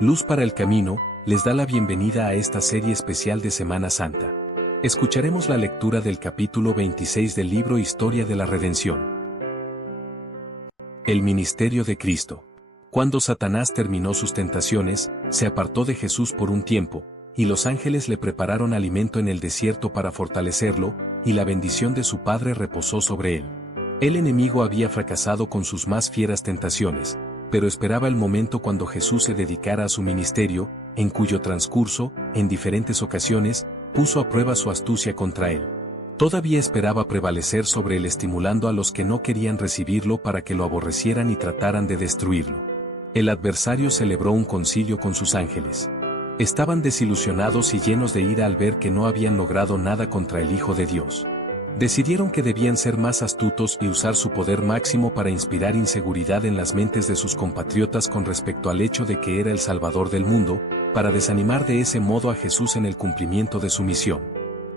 Luz para el Camino, les da la bienvenida a esta serie especial de Semana Santa. Escucharemos la lectura del capítulo 26 del libro Historia de la Redención. El ministerio de Cristo. Cuando Satanás terminó sus tentaciones, se apartó de Jesús por un tiempo, y los ángeles le prepararon alimento en el desierto para fortalecerlo, y la bendición de su Padre reposó sobre él. El enemigo había fracasado con sus más fieras tentaciones, pero esperaba el momento cuando Jesús se dedicara a su ministerio, en cuyo transcurso, en diferentes ocasiones, puso a prueba su astucia contra él. Todavía esperaba prevalecer sobre él, estimulando a los que no querían recibirlo para que lo aborrecieran y trataran de destruirlo. El adversario celebró un concilio con sus ángeles. Estaban desilusionados y llenos de ira al ver que no habían logrado nada contra el Hijo de Dios. Decidieron que debían ser más astutos y usar su poder máximo para inspirar inseguridad en las mentes de sus compatriotas con respecto al hecho de que era el Salvador del mundo, para desanimar de ese modo a Jesús en el cumplimiento de su misión.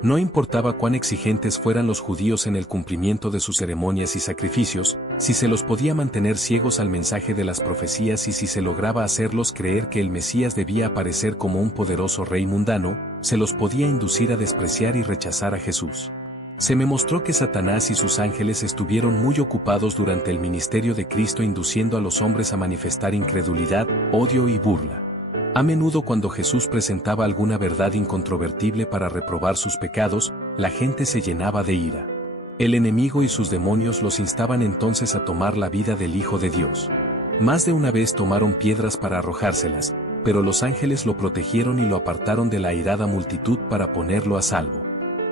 No importaba cuán exigentes fueran los judíos en el cumplimiento de sus ceremonias y sacrificios, si se los podía mantener ciegos al mensaje de las profecías y si se lograba hacerlos creer que el Mesías debía aparecer como un poderoso rey mundano, se los podía inducir a despreciar y rechazar a Jesús. Se me mostró que Satanás y sus ángeles estuvieron muy ocupados durante el ministerio de Cristo induciendo a los hombres a manifestar incredulidad, odio y burla. A menudo cuando Jesús presentaba alguna verdad incontrovertible para reprobar sus pecados, la gente se llenaba de ira. El enemigo y sus demonios los instaban entonces a tomar la vida del Hijo de Dios. Más de una vez tomaron piedras para arrojárselas, pero los ángeles lo protegieron y lo apartaron de la airada multitud para ponerlo a salvo.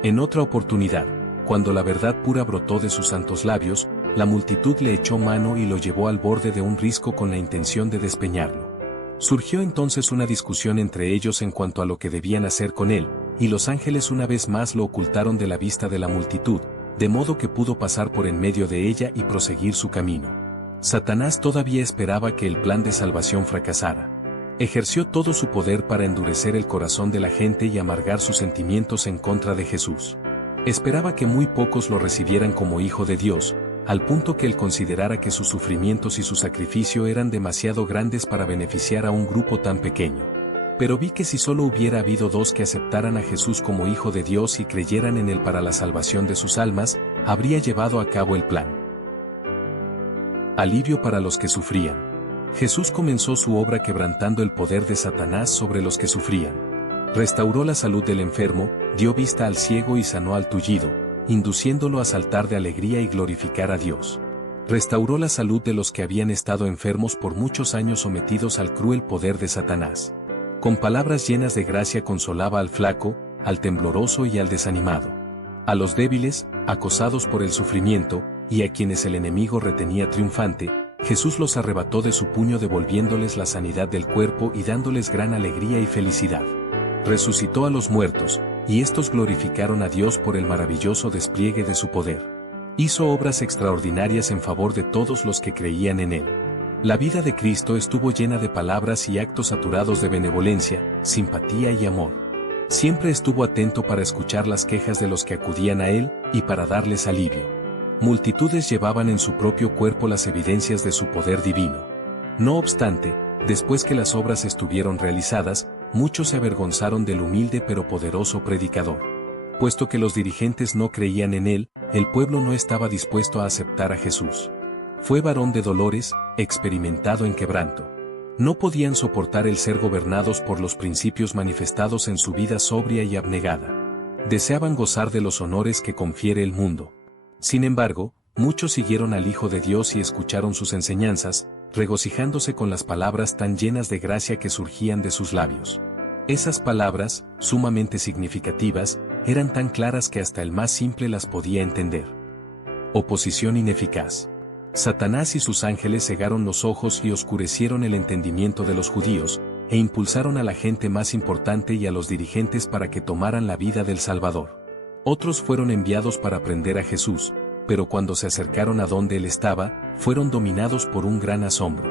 En otra oportunidad, cuando la verdad pura brotó de sus santos labios, la multitud le echó mano y lo llevó al borde de un risco con la intención de despeñarlo. Surgió entonces una discusión entre ellos en cuanto a lo que debían hacer con él, y los ángeles una vez más lo ocultaron de la vista de la multitud, de modo que pudo pasar por en medio de ella y proseguir su camino. Satanás todavía esperaba que el plan de salvación fracasara. Ejerció todo su poder para endurecer el corazón de la gente y amargar sus sentimientos en contra de Jesús. Esperaba que muy pocos lo recibieran como Hijo de Dios, al punto que él considerara que sus sufrimientos y su sacrificio eran demasiado grandes para beneficiar a un grupo tan pequeño. Pero vi que si solo hubiera habido 2 que aceptaran a Jesús como Hijo de Dios y creyeran en él para la salvación de sus almas, habría llevado a cabo el plan. Alivio para los que sufrían. Jesús comenzó su obra quebrantando el poder de Satanás sobre los que sufrían. Restauró la salud del enfermo, dio vista al ciego y sanó al tullido, induciéndolo a saltar de alegría y glorificar a Dios. Restauró la salud de los que habían estado enfermos por muchos años sometidos al cruel poder de Satanás. Con palabras llenas de gracia consolaba al flaco, al tembloroso y al desanimado. A los débiles, acosados por el sufrimiento, y a quienes el enemigo retenía triunfante, Jesús los arrebató de su puño devolviéndoles la sanidad del cuerpo y dándoles gran alegría y felicidad. Resucitó a los muertos, y estos glorificaron a Dios por el maravilloso despliegue de su poder. Hizo obras extraordinarias en favor de todos los que creían en él. La vida de Cristo estuvo llena de palabras y actos saturados de benevolencia, simpatía y amor. Siempre estuvo atento para escuchar las quejas de los que acudían a él, y para darles alivio. Multitudes llevaban en su propio cuerpo las evidencias de su poder divino. No obstante, después que las obras estuvieron realizadas, muchos se avergonzaron del humilde pero poderoso predicador. Puesto que los dirigentes no creían en él, el pueblo no estaba dispuesto a aceptar a Jesús. Fue varón de dolores, experimentado en quebranto. No podían soportar el ser gobernados por los principios manifestados en su vida sobria y abnegada. Deseaban gozar de los honores que confiere el mundo. Sin embargo, muchos siguieron al Hijo de Dios y escucharon sus enseñanzas, regocijándose con las palabras tan llenas de gracia que surgían de sus labios. Esas palabras, sumamente significativas, eran tan claras que hasta el más simple las podía entender. Oposición ineficaz. Satanás y sus ángeles cegaron los ojos y oscurecieron el entendimiento de los judíos, e impulsaron a la gente más importante y a los dirigentes para que tomaran la vida del Salvador. Otros fueron enviados para prender a Jesús, pero cuando se acercaron a donde él estaba, fueron dominados por un gran asombro.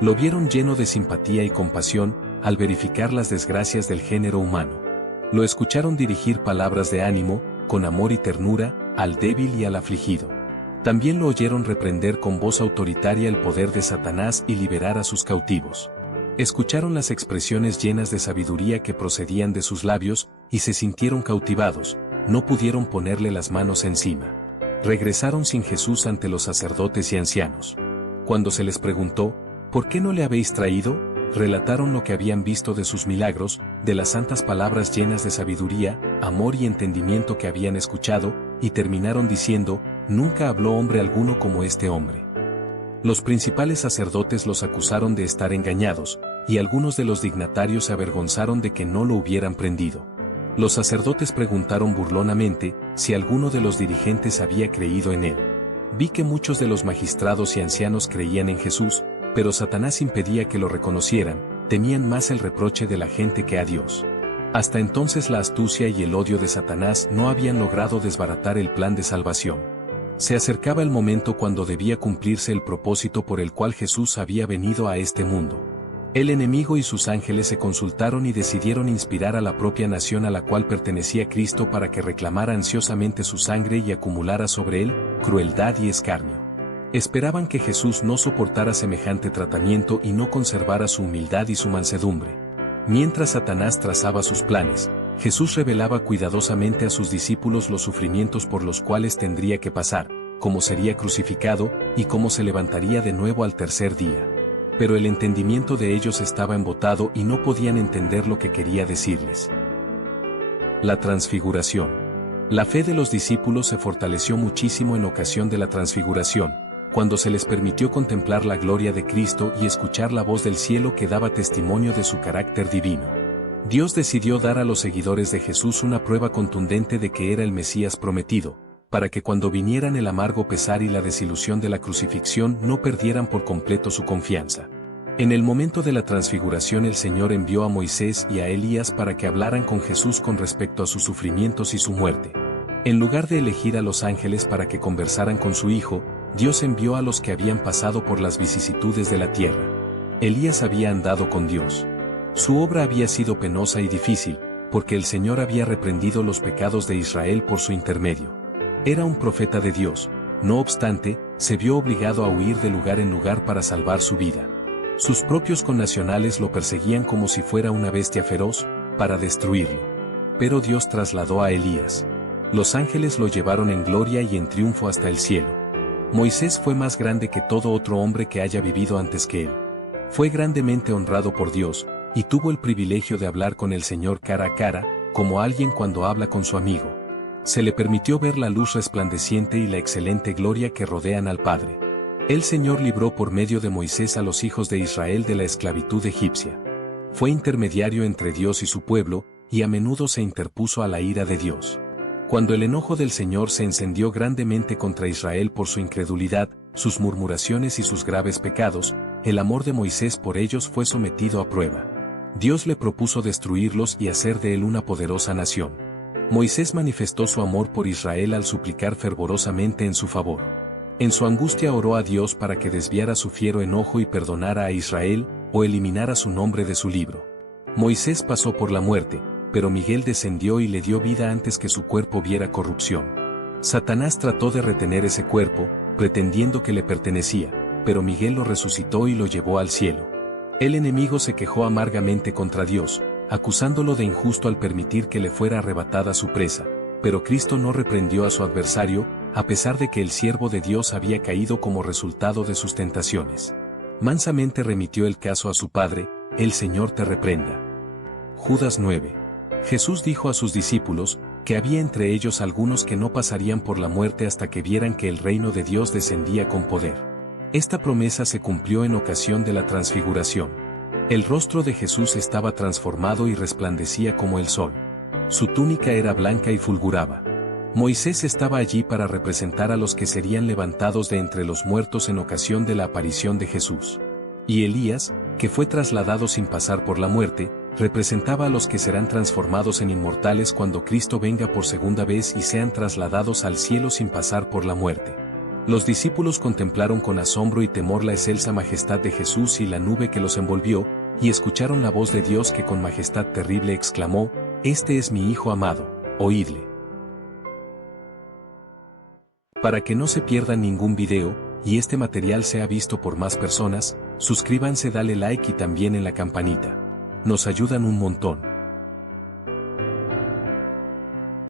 Lo vieron lleno de simpatía y compasión, al verificar las desgracias del género humano. Lo escucharon dirigir palabras de ánimo, con amor y ternura, al débil y al afligido. También lo oyeron reprender con voz autoritaria el poder de Satanás y liberar a sus cautivos. Escucharon las expresiones llenas de sabiduría que procedían de sus labios, y se sintieron cautivados, no pudieron ponerle las manos encima. Regresaron sin Jesús ante los sacerdotes y ancianos. Cuando se les preguntó, ¿por qué no le habéis traído?, relataron lo que habían visto de sus milagros, de las santas palabras llenas de sabiduría, amor y entendimiento que habían escuchado, y terminaron diciendo, nunca habló hombre alguno como este hombre. Los principales sacerdotes los acusaron de estar engañados, y algunos de los dignatarios se avergonzaron de que no lo hubieran prendido. Los sacerdotes preguntaron burlonamente si alguno de los dirigentes había creído en él. Vi que muchos de los magistrados y ancianos creían en Jesús, pero Satanás impedía que lo reconocieran, temían más el reproche de la gente que a Dios. Hasta entonces la astucia y el odio de Satanás no habían logrado desbaratar el plan de salvación. Se acercaba el momento cuando debía cumplirse el propósito por el cual Jesús había venido a este mundo. El enemigo y sus ángeles se consultaron y decidieron inspirar a la propia nación a la cual pertenecía Cristo para que reclamara ansiosamente su sangre y acumulara sobre él crueldad y escarnio. Esperaban que Jesús no soportara semejante tratamiento y no conservara su humildad y su mansedumbre. Mientras Satanás trazaba sus planes, Jesús revelaba cuidadosamente a sus discípulos los sufrimientos por los cuales tendría que pasar, cómo sería crucificado y cómo se levantaría de nuevo al tercer día. Pero el entendimiento de ellos estaba embotado y no podían entender lo que quería decirles. La transfiguración. La fe de los discípulos se fortaleció muchísimo en ocasión de la transfiguración, cuando se les permitió contemplar la gloria de Cristo y escuchar la voz del cielo que daba testimonio de su carácter divino. Dios decidió dar a los seguidores de Jesús una prueba contundente de que era el Mesías prometido, para que cuando vinieran el amargo pesar y la desilusión de la crucifixión no perdieran por completo su confianza. En el momento de la transfiguración el Señor envió a Moisés y a Elías para que hablaran con Jesús con respecto a sus sufrimientos y su muerte. En lugar de elegir a los ángeles para que conversaran con su Hijo, Dios envió a los que habían pasado por las vicisitudes de la tierra. Elías había andado con Dios. Su obra había sido penosa y difícil, porque el Señor había reprendido los pecados de Israel por su intermedio. Era un profeta de Dios, no obstante, se vio obligado a huir de lugar en lugar para salvar su vida. Sus propios connacionales lo perseguían como si fuera una bestia feroz, para destruirlo. Pero Dios trasladó a Elías. Los ángeles lo llevaron en gloria y en triunfo hasta el cielo. Moisés fue más grande que todo otro hombre que haya vivido antes que él. Fue grandemente honrado por Dios, y tuvo el privilegio de hablar con el Señor cara a cara, como alguien cuando habla con su amigo. Se le permitió ver la luz resplandeciente y la excelente gloria que rodean al Padre. El Señor libró por medio de Moisés a los hijos de Israel de la esclavitud egipcia. Fue intermediario entre Dios y su pueblo, y a menudo se interpuso a la ira de Dios. Cuando el enojo del Señor se encendió grandemente contra Israel por su incredulidad, sus murmuraciones y sus graves pecados, el amor de Moisés por ellos fue sometido a prueba. Dios le propuso destruirlos y hacer de él una poderosa nación. Moisés manifestó su amor por Israel al suplicar fervorosamente en su favor. En su angustia oró a Dios para que desviara su fiero enojo y perdonara a Israel, o eliminara su nombre de su libro. Moisés pasó por la muerte, pero Miguel descendió y le dio vida antes que su cuerpo viera corrupción. Satanás trató de retener ese cuerpo, pretendiendo que le pertenecía, pero Miguel lo resucitó y lo llevó al cielo. El enemigo se quejó amargamente contra Dios, acusándolo de injusto al permitir que le fuera arrebatada su presa, pero Cristo no reprendió a su adversario, a pesar de que el siervo de Dios había caído como resultado de sus tentaciones. Mansamente remitió el caso a su Padre, el Señor te reprenda. Judas 9. Jesús dijo a sus discípulos, que había entre ellos algunos que no pasarían por la muerte hasta que vieran que el reino de Dios descendía con poder. Esta promesa se cumplió en ocasión de la transfiguración. El rostro de Jesús estaba transformado y resplandecía como el sol. Su túnica era blanca y fulguraba. Moisés estaba allí para representar a los que serían levantados de entre los muertos en ocasión de la aparición de Jesús. Y Elías, que fue trasladado sin pasar por la muerte, representaba a los que serán transformados en inmortales cuando Cristo venga por segunda vez y sean trasladados al cielo sin pasar por la muerte. Los discípulos contemplaron con asombro y temor la excelsa majestad de Jesús y la nube que los envolvió, y escucharon la voz de Dios que con majestad terrible exclamó, «Este es mi Hijo amado, oídle». Para que no se pierda ningún video, y este material sea visto por más personas, Suscríbanse, dale like y también en la campanita. Nos ayudan un montón.